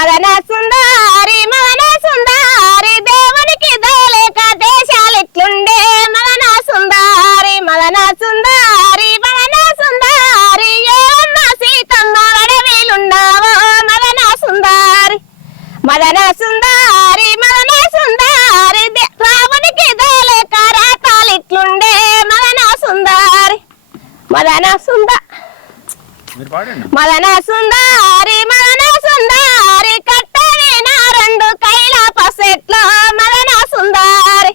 మదన సుందారి దేవునికి దయలేక దేశాలెట్లుండే మదన సుందారి ఏమమ్మ సీతమ్మ వడవేలున్నావో మదన సుందారి రామునికి దయలేక రాతాలిట్లుండే మదన సుందారి కట్టవేన రెండు కైలాప సెట్లో మదన సుందారి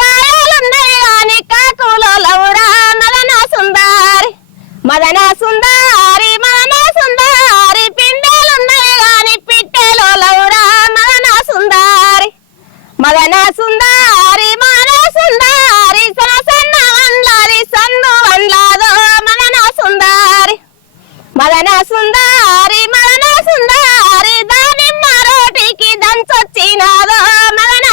కాయలున్నవి గాని కాకులో లవురా మదన సుందారి పిండాలున్నవి గాని పిట్టెలో లవురా మదన సుందారి సన్న వండ్లాది సందు వండ్లాదో మదన సుందారి దానిమ్మ రోటికి దంచొచ్చినాదో మదన